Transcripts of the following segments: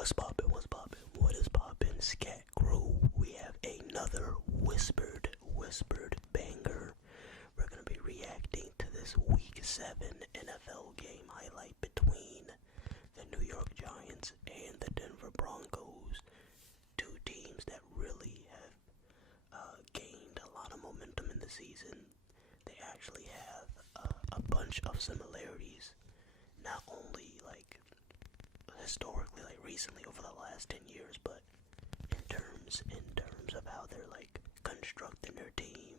What's poppin', what's poppin', what is poppin', Scat Crew? We have another whispered banger. We're gonna be reacting to this Week 7 NFL game highlight between the New York Giants and the Denver Broncos. Two teams that really have gained a lot of momentum in the season. They actually have a bunch of similarities, not only historically, recently over the last 10 years, but in terms of how they're constructing their team.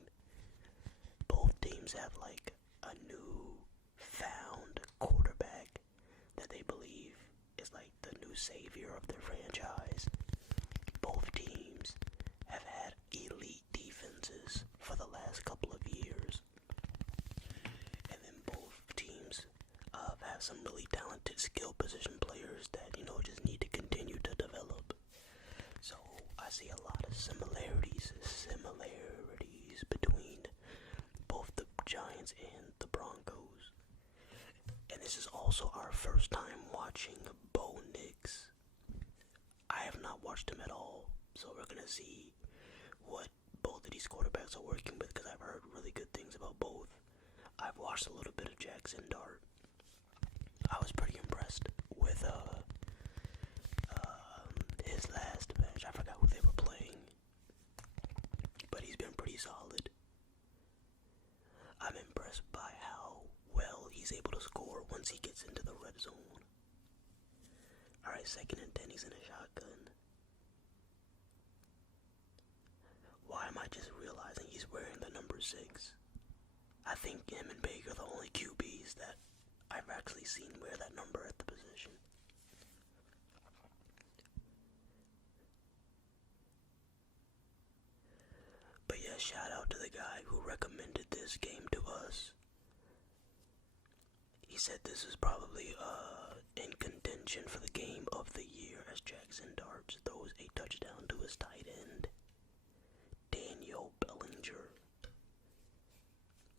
Both teams have a new found quarterback that they believe is the new savior of their franchise. Both teams have had elite defenses for the last couple of years, and then both teams have some really talented skill position players that just need to continue to develop. So I see a lot of similarities between both the Giants and the Broncos. And this is also our first time watching Bo Nix. I have not watched him at all, so we're gonna see what both of these quarterbacks are working with, because I've heard really good things about both. I've watched a little bit of Jackson Dart. I was pretty impressed with his last match. I forgot who they were playing, but he's been pretty solid. I'm impressed by how well he's able to score once he gets into the red zone. Alright, 2nd and 10, he's in a shotgun. Why am I just realizing he's wearing the number 6? I think him and Baker are the only QBs that I've actually seen wear that number at the position. But yeah, shout out to the guy who recommended this game to us. He said this is probably in contention for the game of the year, as Jackson Dart throws a touchdown to his tight end, Daniel Bellinger.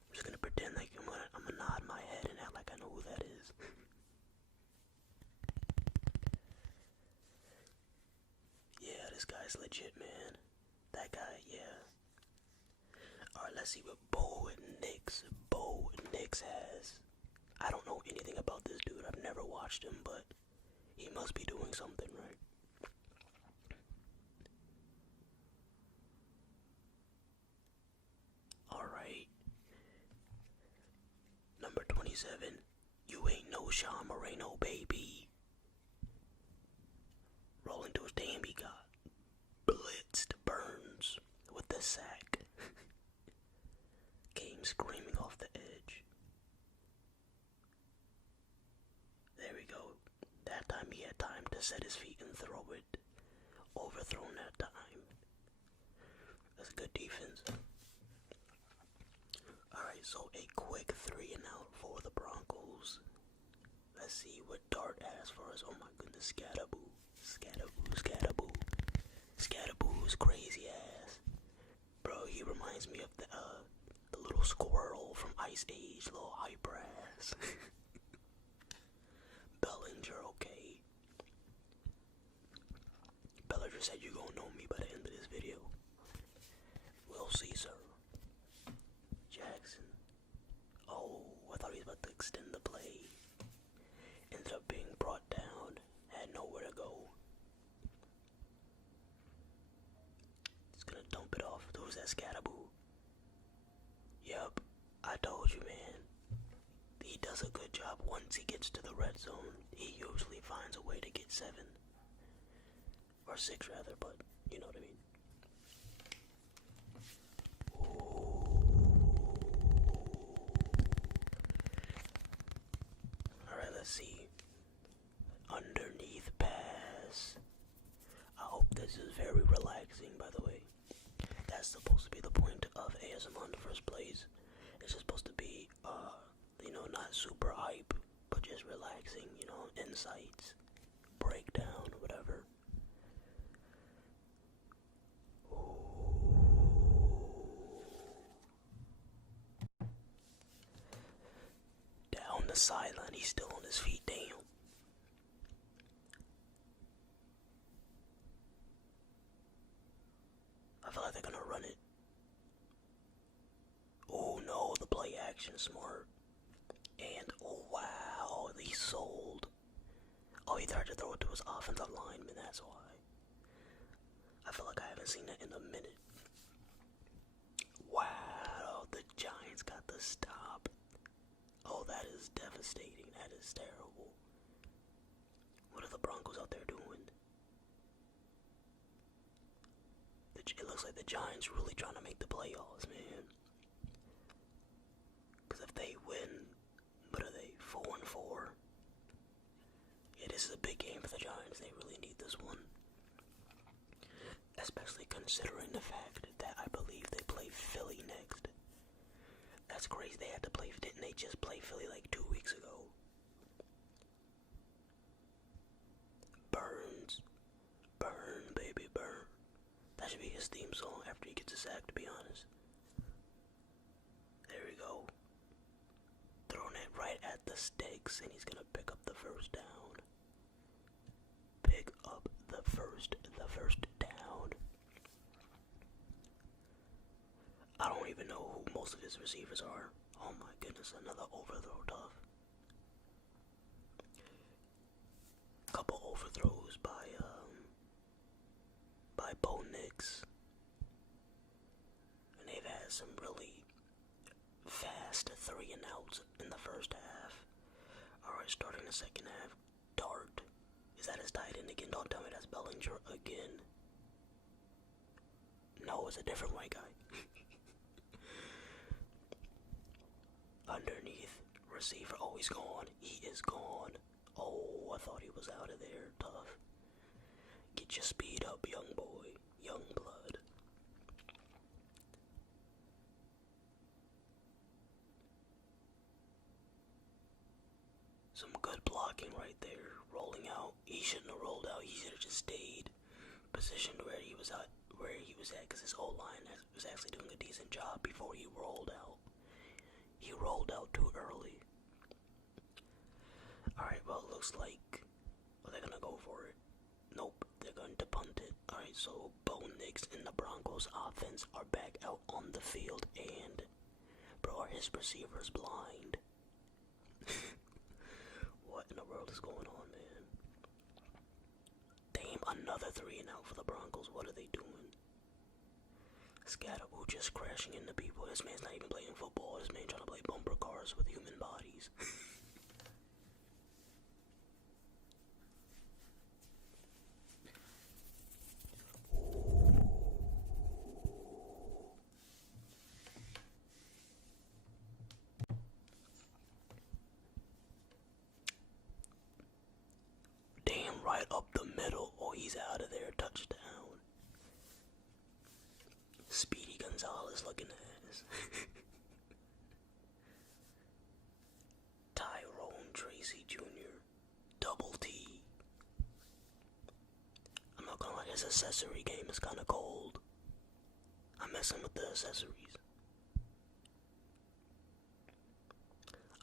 I'm just gonna pretend like I'm gonna nod my head and act like I know who that is. Yeah, this guy's legit, man. That guy, yeah. Alright, let's see what Bo Nix has. I don't know anything about this dude. I've never watched him, but he must be doing something right. Alright. Number 27. You ain't no Sean Moreno, baby. Rolling to his team, he got blitzed. Burns with the sack. Came screaming off the edge. There we go. That time he had time to set his feet and throw it. Overthrown that time. That's a good defense. Alright, so a quick 3 and out for the Broncos. Let's see what Dart has for us. Oh my goodness, Scatterboo. Scatterboo's crazy ass. Bro, he reminds me of the little squirrel from Ice Age, little hyper ass. Bellinger, okay. Bellinger said you're gonna know me by the end of this video. We'll see, sir. Jackson. Oh, I thought he was about to extend the play. Ended up being brought down. Had nowhere to go. Just gonna dump it off. Who's that, Scatterboo? Yep, I told you, man. He does a good job once he gets to the red zone. He usually finds a way to get 7. Or 6 rather, but you know what I mean. Alright, let's see. Underneath pass. I hope this is very relaxing, by the way. That's supposed to be the point of ASMR in the first place. It's just supposed to be, not super hype, but just relaxing, insights, breakdown, whatever. Down the sideline, he's still on his feet, damn. action smart. And, oh wow, he sold. Oh, he tried to throw it to his offensive lineman, that's why. I feel like I haven't seen that in a minute. Wow, the Giants got the stop. Oh, that is devastating. That is terrible. What are the Broncos out there doing? It looks like the Giants really trying to make the playoffs, man. Because if they win, what are they, 4-4? Yeah, this is a big game for the Giants. They really need this one. Especially considering the fact that I believe they play Philly next. That's crazy. They had to play, didn't they just play Philly like 2 weeks ago? Burn, baby, burn. That should be his theme song after he gets a sack, to be honest. There we go. Throwing it right at the sticks, and he's gonna pick up the first down. Pick up the first down. I don't even know who most of his receivers are. Oh my goodness, another overthrow tough. Couple overthrows by Bo Nix. And they've had some really fast 3 and outs in the first half. Alright, starting the second half. Dart. Is that his tight end again? Don't tell me that's Bellinger again. No, it's a different white guy. Underneath. Receiver. Oh, he's gone. He is gone. Oh, I thought he was out of there. Tough. Get your speed up, young boy. Young blood. Some good blocking right there. Rolling out. He shouldn't have rolled out. He should have just stayed positioned where he was at, because his O-line was actually doing a decent job before he rolled out. He rolled out too early. Alright, well, it looks like they're gonna go for it. Nope, they're going to punt it. Alright, so Bo Nix and the Broncos offense are back out on the field, and bro, are his receivers blind? What in the world is going on, man? Damn, another 3 and out for the Broncos. What are they doing? Scatterboo just crashing into people. This man's not even playing football. This man trying to play bumper cars with human bodies. Damn, right up the middle. Oh, he's out of there. Touchdown. Speedy Gonzalez looking ass. Tyrone Tracy Jr. Double T. I'm not gonna lie, his accessory game is kinda cold. I'm messing with the accessories.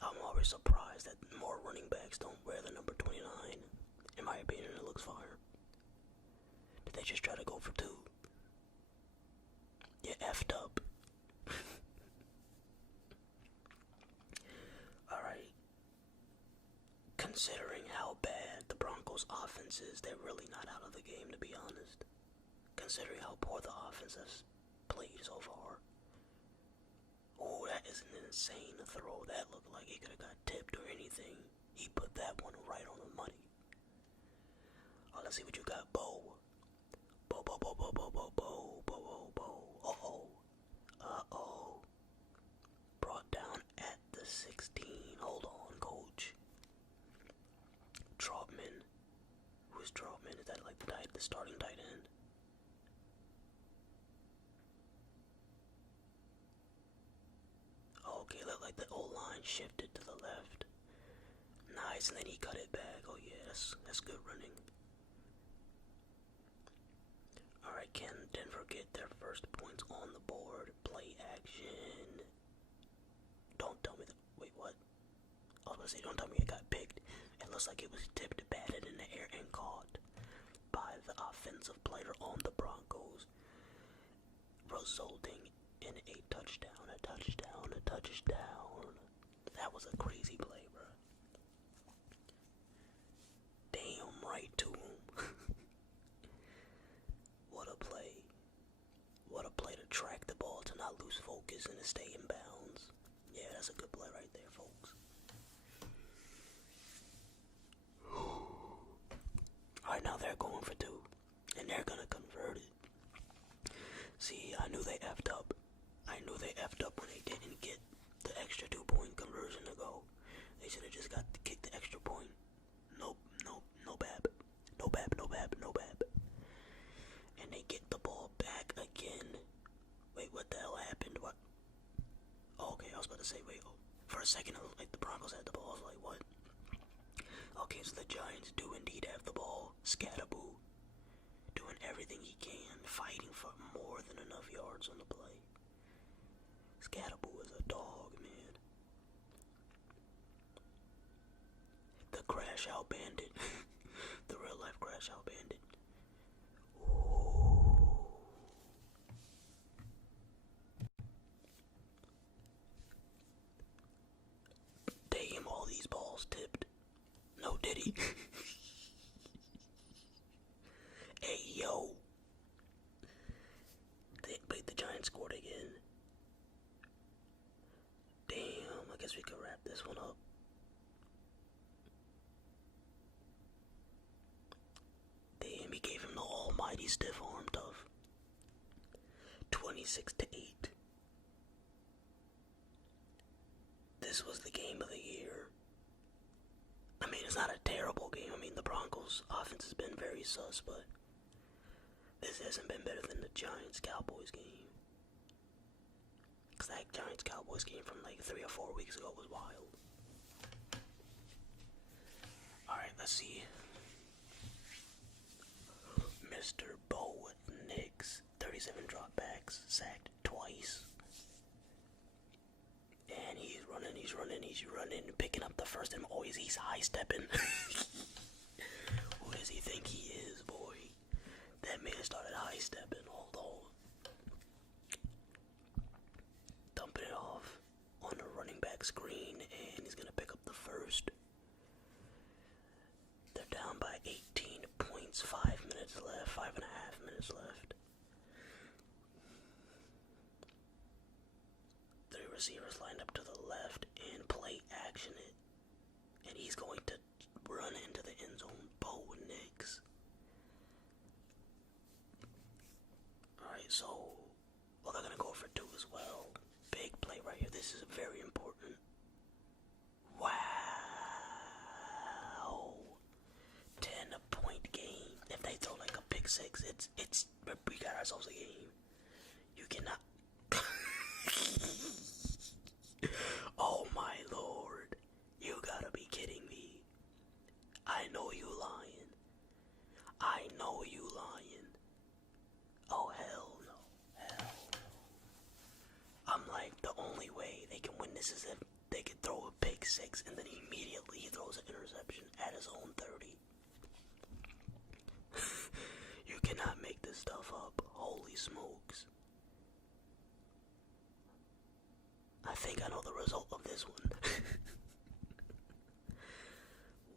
I'm always surprised that more running backs don't wear the number 29. In my opinion, it looks fire. Did they just try to go for 2? You effed up. Alright. Considering how bad the Broncos' offense is, they're really not out of the game, to be honest. Considering how poor the offense has played so far. Oh, that is an insane throw. That looked like it could have got tipped or anything. He put that one right on the money. Oh, let's see what you got, Bo. Bo. Uh-oh. Uh-oh. Brought down at the 16. Hold on, coach. Trautman. Who's Trautman? Is that like the starting tight end? Okay, look like the O-line shifted to the left. Nice, and then he cut it back. Oh yeah, that's good running. Alright, can Denver get their first points on the board? Play action. Don't tell me that. Wait, what? I was gonna say, don't tell me it got picked. It looks like it was tipped, batted in the air, and caught by the offensive player on the Broncos, resulting in a touchdown. was a crazy play, bro. Damn right to him. What a play. What a play to track the ball, to not lose focus and to stay in bounds. Yeah, that's a good play right there, folks. Alright, now they're going for 2. And they're gonna convert it. See, I knew they effed up. I knew they effed up when they didn't get the extra 2-point conversion to go. They should have just got to kick the extra point. Nope, no bab. No bab. And they get the ball back again. Wait, what the hell happened? What? Oh, okay, I was about to say, wait. For a second, it looked like the Broncos had the ball. I was like, what? Okay, so the Giants do indeed have the ball. Scatterboo doing everything he can, fighting for more than enough yards on the play. Scatterboo is a dog, man. The crash out bandit. The real life crash out bandit. Ooh. Damn, all these balls tipped. No, did he? Hey, yo. Wait, the Giants scored again. Damn, I guess we could wrap this one up. Damn, he gave him the almighty stiff arm tough. 26-8. This was the game of the year. I mean, it's not a terrible game. I mean, the Broncos' offense has been very sus, but this hasn't been better than the Giants-Cowboys game. Because that Giants-Cowboys game from like 3 or 4 weeks ago was wild. Alright, let's see. Mr. Bo Nix, 37 dropbacks, sacked twice. And he's running, picking up the first and always he's high-stepping. Who does he think he is, boy? That man started high-stepping. Hold on. Dumping it off on the running back screen, and he's gonna pick up the first. They're down by 18 points, 5 minutes left, 5.5 minutes left. Three receivers lined up to the left and play action it. And he's going to run into the end zone. Bo Nix. Alright, so, well, they're going to go for 2 as well. Big play right here. This is very important. Wow. 10-point game. If they throw like a pick 6, it's we got ourselves a game. You cannot. Oh my lord. You gotta be kidding me. I know you lying. I know you lying. Oh hell no. Hell no. I'm like, the only way they can win this is if they could throw a pick 6 and then immediately he throws an interception at his own 30. You cannot make this stuff up. Holy smokes. I think I know the result of this one.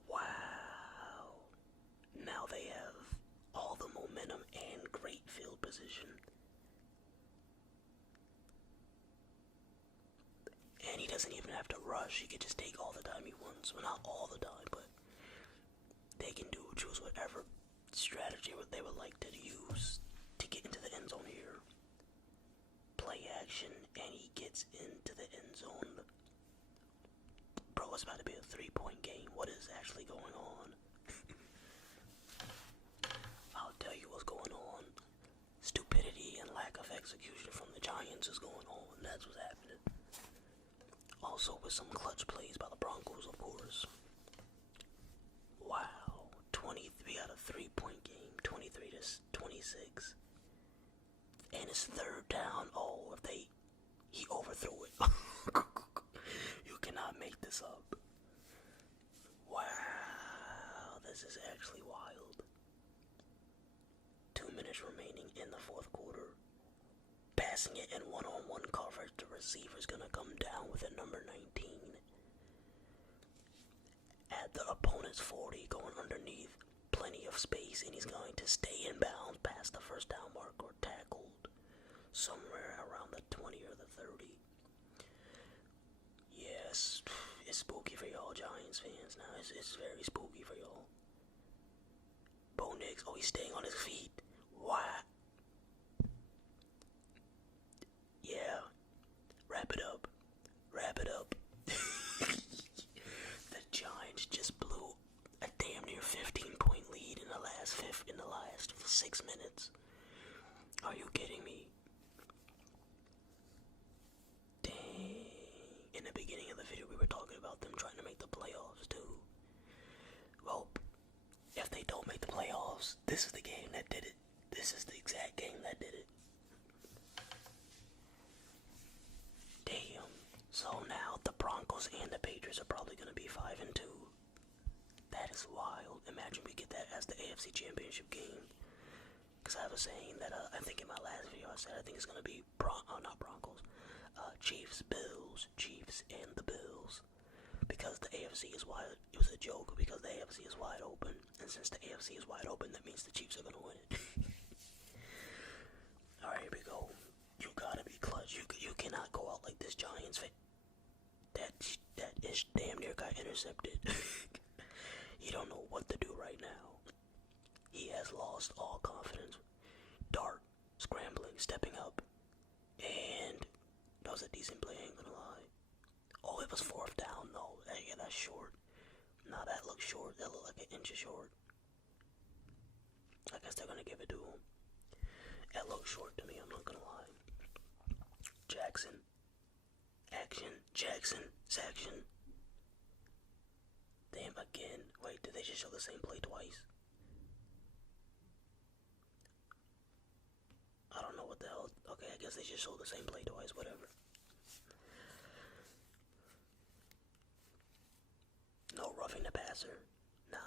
Wow. Now they have all the momentum and great field position. And he doesn't even have to rush. He can just take all the time he wants. Well, not all the time, but they can choose whatever strategy they would like to use to get into the end zone here. Play action, and he gets into the end zone. Bro, it's about to be a 3-point game. What is actually going on? I'll tell you what's going on. Stupidity and lack of execution from the Giants is going on. That's what's happening. Also with some clutch plays by the Broncos, of course. Wow. We got a 3-point game. 23-26. And it's 3rd down. Oh, he overthrew it. You cannot make this up. Wow, this is actually wild. 2 minutes remaining in the 4th quarter. Passing it in one-on-one coverage. The receiver's gonna come down with a number 19. at the opponent's 40, going underneath, plenty of space, and he's going to stay in bounds past the first down mark or tackled somewhere around the 20 or the 30. Yes, it's spooky for y'all Giants fans now. It's very spooky for y'all. Bo Nix, oh, he's staying on his feet. Why? Yeah, wrap it up. Wrap it up. The Giants just blew a damn near 15-point lead in the last 6 minutes. Are you kidding me? Dang. In the beginning of the video, we were talking about them trying to make the playoffs too. Well, if they don't make the playoffs, this is the game that did it. This is the exact game that did it. Damn. So now the Broncos and the Patriots are probably going to be 5-2. That is wild. Imagine we get that as the AFC Championship game. Because I was saying that, I think in my last video I said I think it's going to be, not Broncos, Chiefs, Bills, Chiefs and the Bills. Because the AFC is wide, it was a joke because the AFC is wide open. And since the AFC is wide open, that means the Chiefs are going to win it. Alright, here we go. You gotta be clutch. You cannot go out like this, Giants fan. That ish damn near got intercepted. He don't know what to do right now. He has lost all confidence. Dart, scrambling, stepping up. And that was a decent play, I ain't gonna lie. Oh, it was 4th down, though. Yeah, that's short. Nah, that looks short. That looked like an inch short. I guess they're gonna give it to him. That looks short to me, I'm not gonna lie. Jackson. Action. Jackson. Saction. Damn, again. Wait, did they just show the same play twice? I don't know what the hell. Okay, I guess they just showed the same play twice, whatever. No roughing the passer. Nah.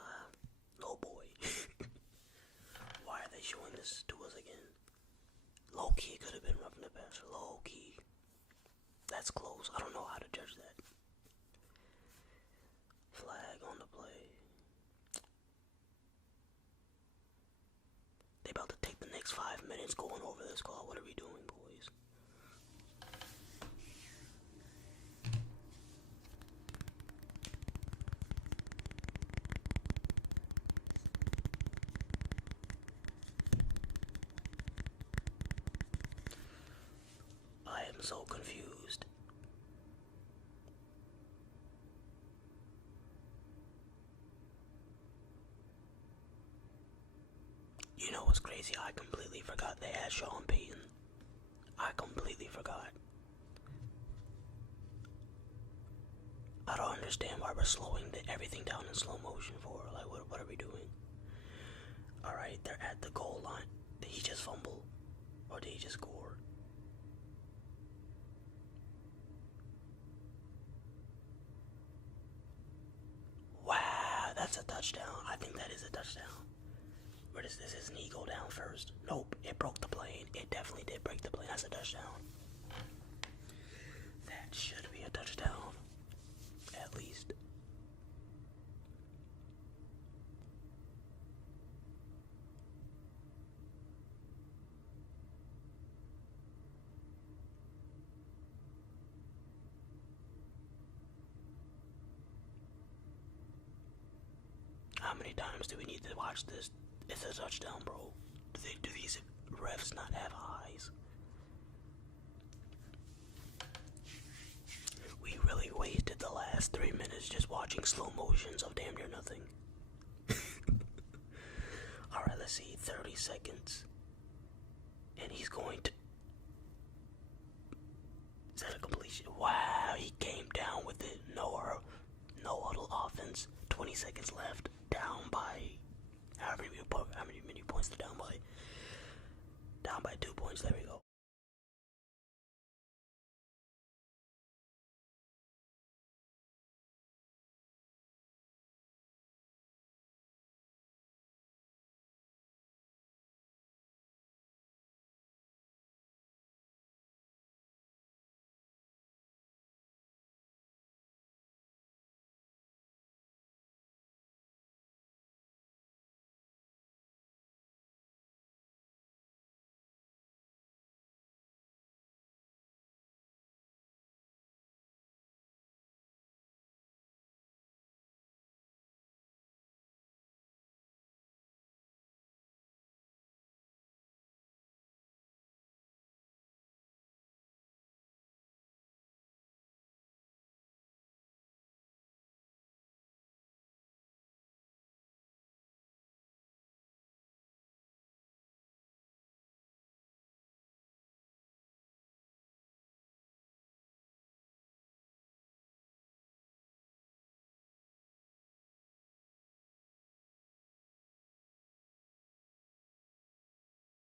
No boy. Why are they showing this to us again? Low key could have been roughing the passer. Low key. That's close. I don't know how to judge that. Flag on the play. They about to take the next 5 minutes going over this call. What are we doing, boys? I am so confused. You know what's crazy? I completely forgot they had Sean Payton. I completely forgot. I don't understand why we're slowing everything down in slow motion for. Like, what are we doing? Alright, they're at the goal line. Did he just fumble? Or did he just score? Wow, that's a touchdown. I think that is a touchdown. Where does his knee go down first? Nope, it broke the plane. It definitely did break the plane. That's a touchdown. That should be a touchdown. At least. How many times do we need to watch this? It's a touchdown, bro. Do these refs not have eyes? We really wasted the last 3 minutes just watching slow motions of damn near nothing. Alright, let's see. 30 seconds. And he's going to... Is that a completion? Wow, he came down with it. No huddle offense. 20 seconds left. Down by... How many points they're down by? Down by 2 points. There we go.